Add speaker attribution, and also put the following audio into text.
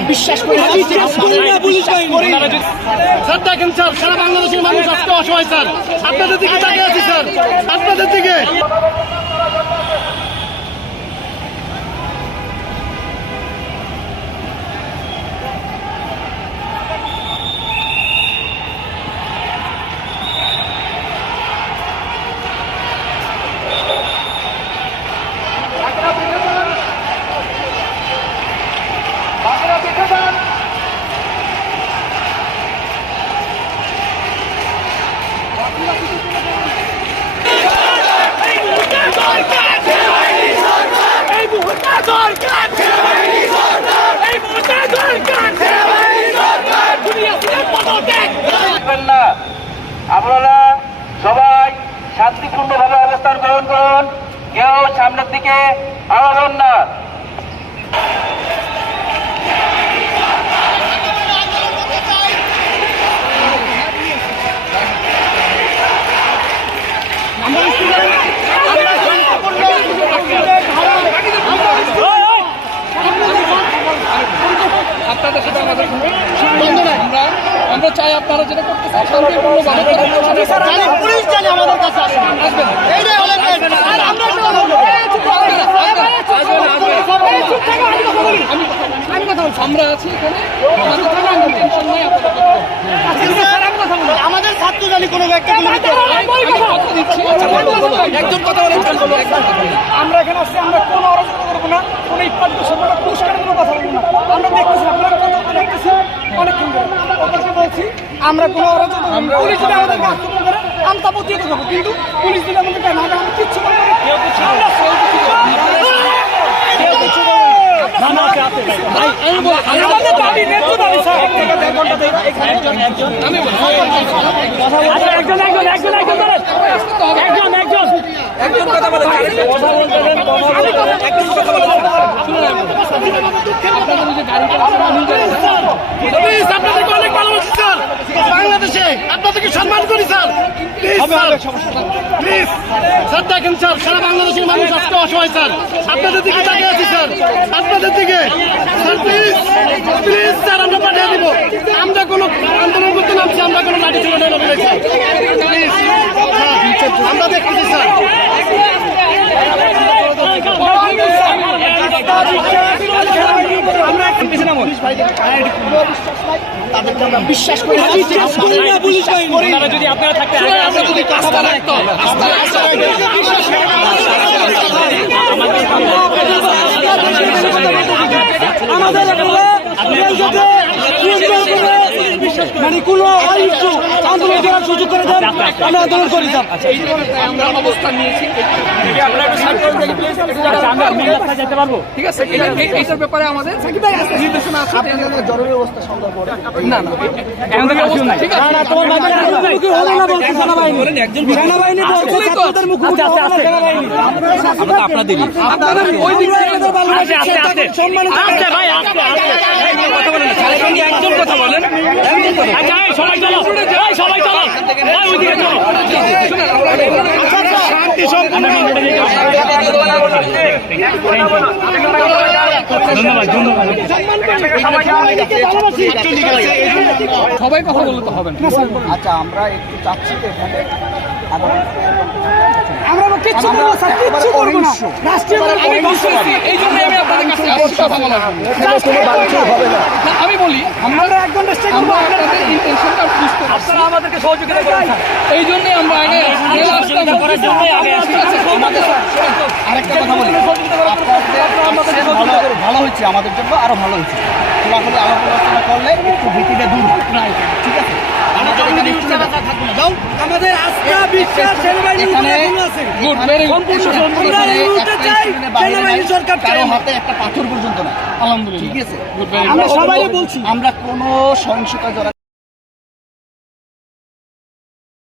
Speaker 1: বিশ্বাস করি। স্যার দেখেন স্যার সারা বাংলাদেশের মানুষ আজকে অসহায় স্যার। আপনাদের দিকে তাকিয়ে আছি স্যার। আপনাদের দিকে
Speaker 2: আপনারা সবাই শান্তিপূর্ণভাবে অবস্থান গ্রহণ করুন। কেউ সামনের দিকে আগাবেন না
Speaker 3: আপনাদের সাথে আমাদের বন্ধ নাই আমরা আমরা চাই আপনারা যেটা শান্তিপূর্ণভাবে করতে
Speaker 1: জানি, পুলিশ জানি আমাদের কাছে আসে। এইটাই হলো আমরা
Speaker 3: আছি এখানে আমাদের কোনো আমরা টেনশন নাই
Speaker 1: আমাদের ছাত্র জানি কোনো
Speaker 3: একজন কথা
Speaker 4: আমরা এখানে আসছি আমরা কোনো অরাজকতা করব না। কোনো ইফতার করব না। আমরা কোনো। পুলিশ যদি আমাদেরকে আক্রমণ করে আমি তা প্রতিহত করব। কিন্তু পুলিশ যদি আমাদেরকে না আমরা কিচ্ছু আমাদের
Speaker 3: বলি
Speaker 5: একজন একজন একজন। একজন। একজন। একজন
Speaker 3: একজন কথা বলেন কথা বলতে দেন আপনাদের যে গাড়িটা আছে আমি জানি না।
Speaker 1: প্লিজ আপনাদেরকে অনেক ভালোবাসি স্যার বাংলাদেশে আপনাদেরকে সম্মান করি স্যার প্লিজ স্যার দেখেন স্যার সারা বাংলাদেশের মানুষ আজকে অসহায় স্যার। আপনাদের দিকে তাকিয়ে আছি স্যার। আপনাদের দিকে। স্যার প্লিজ প্লিজ স্যার আমরা পাঠিয়ে দিব। আমরা কোনো আন্দোলন করতে নামছি আমরা কোনো লাঠি ছিল না প্লিজ আমরা দেখতেছি স্যার তাদেরকে আমরা বিশ্বাস করি না, বিশ্বাস করি না, পুলিশ বাহিনী।
Speaker 5: যদি আপনারা থাকতে
Speaker 1: আমরা যদি আস্থা রাখতো আস্থা রাখতো
Speaker 4: আমাদের এখানে রেলগেটে সুন্দর করে মানে কোনো অনিষ্ট আন্দোলন করার সুযোগ করে দেন আমরা আন্দোলন করি স্যার
Speaker 3: আমরা অবস্থান নিয়েছি।
Speaker 5: আচ্ছা আমরা
Speaker 3: ঠিক আছে এইটার ব্যাপারে আমাদের নির্দেশনা আছে
Speaker 1: জরুরি অবস্থা
Speaker 3: না না ঠিক আছে
Speaker 4: তোমার মুখোমুখি হলো না বলছে সেনাবাহিনী সেনাবাহিনী বলছে
Speaker 3: আসলেই তো।
Speaker 4: ছাত্রদের মুখোমুখি হলো না সেনাবাহিনী
Speaker 3: আপনারা ওই দিক থেকে
Speaker 5: আস্তে আস্তে আস্তে আস্তে ভাই আস্তে আস্তে কথা বলেন একজন কথা বলেন আচ্ছা এই সবাই চলো এই সবাই চলো এই ওইদিকে চলো শান্তি আমরা মেন রোডে যেতে ধন্যবাদ ধন্যবাদ
Speaker 3: সবাই কথা বলতে হবে না।
Speaker 4: আচ্ছা আমরা একটু চাচ্ছি তো এখানে। আমরা কিচ্ছু করব না, স্যার, কিচ্ছু করব না। রাষ্ট্রীয়
Speaker 3: আমি বুঝতে পারছি এই জন্য আমি আপনাদের কাছে আসছি কথা বলার জন্য। না, আমি বলি
Speaker 4: আমরা একদম চেষ্টা করব
Speaker 3: আমরা আপনাদের ইন্টেনশনটা বুঝতে পারছি
Speaker 5: আপনারা আমাদেরকে সহযোগিতা করুন স্যার।
Speaker 3: এই জন্য আমরা আগে আগে আসলাম
Speaker 5: করার জন্যই আগে আসছি।
Speaker 3: ঠিক আছে, আমাদের
Speaker 4: আরেকটা কথা বলি। আপনাদের ভালো আমাদের জন্য আরও ভালো হয়েছে। খোলাখুলি আলোচনা করলে একটু ভীতিটা দূর ঠিক আছে? আমাদের আস্থা বিশ্বাস কোন।
Speaker 3: হাতে একটা পাথর পর্যন্ত না
Speaker 4: আলহামদুলিল্লাহ।
Speaker 3: ঠিক আছে?
Speaker 4: আমরা সবাই বলছি আমরা কোনো সহিংসতা